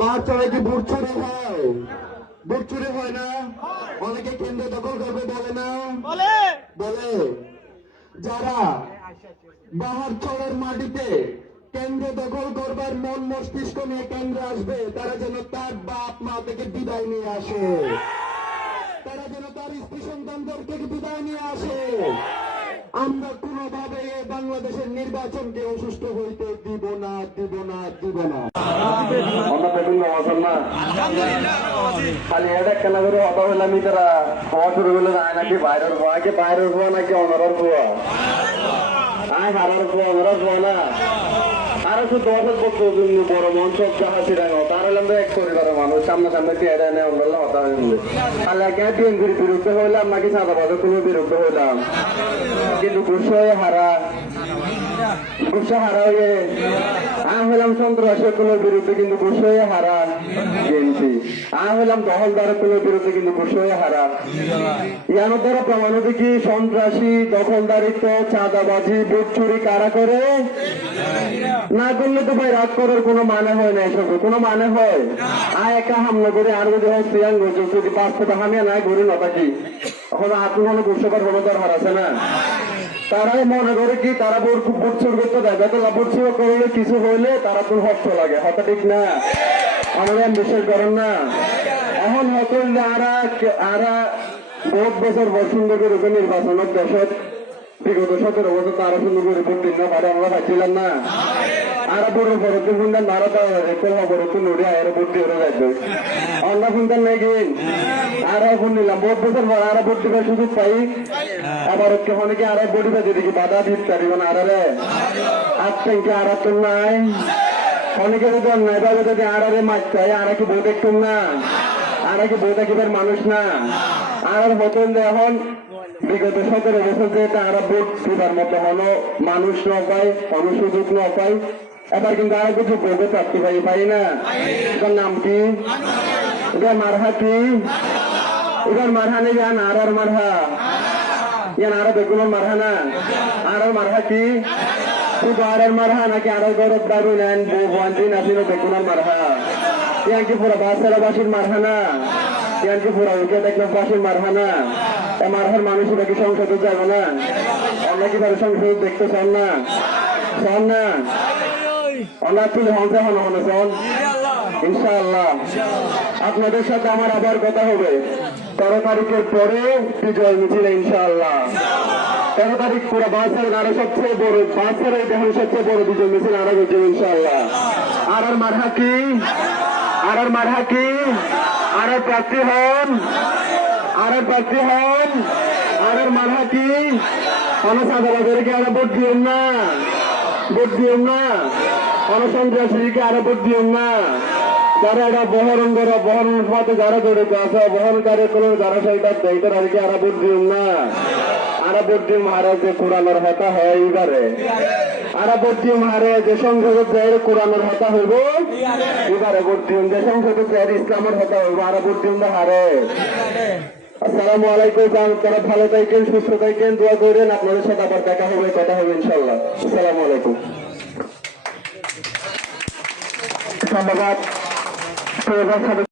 বাচ্চারা কি ভোট চুরি হয়? ভোট চুরি হয় না? অনেকে কেন্দ্র দখল করবে বলে না, বলে। যারা বাহারচরের মাটিতে কেন্দ্র দখল করবার মন মস্তিষ্ক নিয়ে কেন্দ্রে আসবে, তারা যেন তার বাপ মা থেকে বিদায় নিয়ে আসে, তারা যেন তার স্ত্রী সন্তানদের থেকে বিদায় নিয়ে আসে। আমরা কোনোভাবে বাংলাদেশের নির্বাচনকে অসুস্থ হইতে দিব না, দিব না, দিব না। আমরা বেতন আছেন না, খালি এটা কেনা করে অত হইলাম তারা হওয়া শুরু করলে যায় নাকি বাইরের হওয়া, নাকি বাইরের হওয়া, নাকি অনারার হওয়া, আয় হারার হওয়া, অনারার হওয়া না। আরো শুধু দশ বছর বড় মন সব যাহা ছিলেন তার হলাম এক পরিবারের মানুষ, সামনে সামনে চেয়ারে এনে অন্য হতা হইলে তাহলে বিএনপির বিরুদ্ধে হইলাম নাকি চাঁদাবাজের কোনো বিরুদ্ধে হইলাম, কিন্তু গুসা হয়ে হারা, গুসা হারা হয়ে হইলাম সন্ত্রাসের কোনো বিরুদ্ধে, কিন্তু গুসা হয়ে হারা বিএনপি। হইলাম দখলদারের কোনো বিরুদ্ধে, কিন্তু গুসা হয়ে হারা। ইয়ার দ্বারা প্রমাণ হচ্ছে কি সন্ত্রাসী, দখলদারিত্ব, চাঁদাবাজি, ভোট চুরি কারা করে না করলে তো ভাই রাগ করার কোনো মানে হয় না, এসব কোনো মানে হয়? একা হামলা করে আর যদি হয় শ্রিয়াঙ্গ যদি 5 ফুট হামিয়া নাই ঘুরে না থাকি, এখন আপনি কোনো গুসকার হলো দরকার আছে না? তারাই মনে করে কি তারা ভোট চুর করতে দেয়, বেতলা ভোট চুর করলে কিছু হইলে তারা তো হস্ত লাগে, হঠাৎ ঠিক না? আমাদের বিশ্বাস করেন না? এখন হয়তো আরা বহুত বছর সুন্দর করে নির্বাচনের দেশত বিগত 17 বছর তারা সুন্দর করে ভোট দিন না পারে, আমরা পাচ্ছিলাম না। আর বড় ভরত ফুন্দান ভারত ভরত নড়ি আর ভোট দিয়ে যাইতো অন্য ফুন্দান নাই গিন আর ফোন নিলাম বহুত বছর পর আর ভোট দিবার সুযোগ পাই, আবার অনেকে আর বডি বাজে দেখি বাধা দিতে পারিব না। আরে আজ থেকে আর তো নাই, অনেকে যদি অন্যায় ভাবে যদি আরে মাছ চাই, আর কি ভোট একটু না, আর কি ভোট একেবারে মানুষ না। আর হতেন এখন বিগত 17 বছর যে তারা ভোট দিবার মতো হলো মানুষ না পায়, কোনো সুযোগ না পায়। এবার কিন্তু আরো কিছু ভোটে প্রাপ্তি পাই না। এটার নাম কি? এটা মারহা কি? এবার মারহা নেই জান আর মারহা ইয়ান আরো বেগুন মারহা না, আর মারহা কি? শুধু আর মারহা নাকি আরো গরব দারু নেন বন্ধি নাছিল বেগুন মারহা? ইয়ান কি পুরো বাসের মারহা না? ইয়ান কি পুরো উঠে দেখলাম বাসের মারহা না? মারহার মানুষেরা কি সংসদে যাবে না? আমরা কি তার সংসদ দেখতে চান না? চান না? আমরা তুলে হনসে হনে চান ইনশাআল্লাহ। আপনাদের সাথে আমার আবার কথা হবে 13 তারিখের পরে বিজয় মিছিলে ইনশাআল্লাহ। 13 তারিখ পুরো বাসের আরো সবচেয়ে বড়, বাসের দেখুন সবচেয়ে বড় বিজয় মিছিল আরো হচ্ছে ইনশাআল্লাহ। আর মারহা কি? আর মারহা কি? আর প্রার্থী হন, আর প্রার্থী হন, আর মারহা কি? কোনো সাধারণকে আরো ভোট দিও না, ভোট দিও না, কোনো সন্ত্রাসীকে আরো ভোট দিও না। যারা এটা বহরণ করে বহরণ পথে যারা জড়িত আছে, বহনকারী কোনো যারা সেইটা দেয় তাদেরকে আরো ভোট দিও না। আরো ভোট দিও হারে যে কোরআনের হতা হয় এবারে, আরো ভোট দিও হারে যে সংসদের যায় কোরআনের হতা হইব এবারে ভোট দিও, যে সংসদের যায় ইসলামের হতা হইব আরো ভোট দিও না হারে। আসসালামু আলাইকুম, তারা ভালো থাকেন, সুস্থ থাকেন, দোয়া করেন। আপনাদের সাথে আবার দেখা হবে, কথা হবে ইনশাল্লাহ। আসসালামু আলাইকুম। ধন্যবাদ।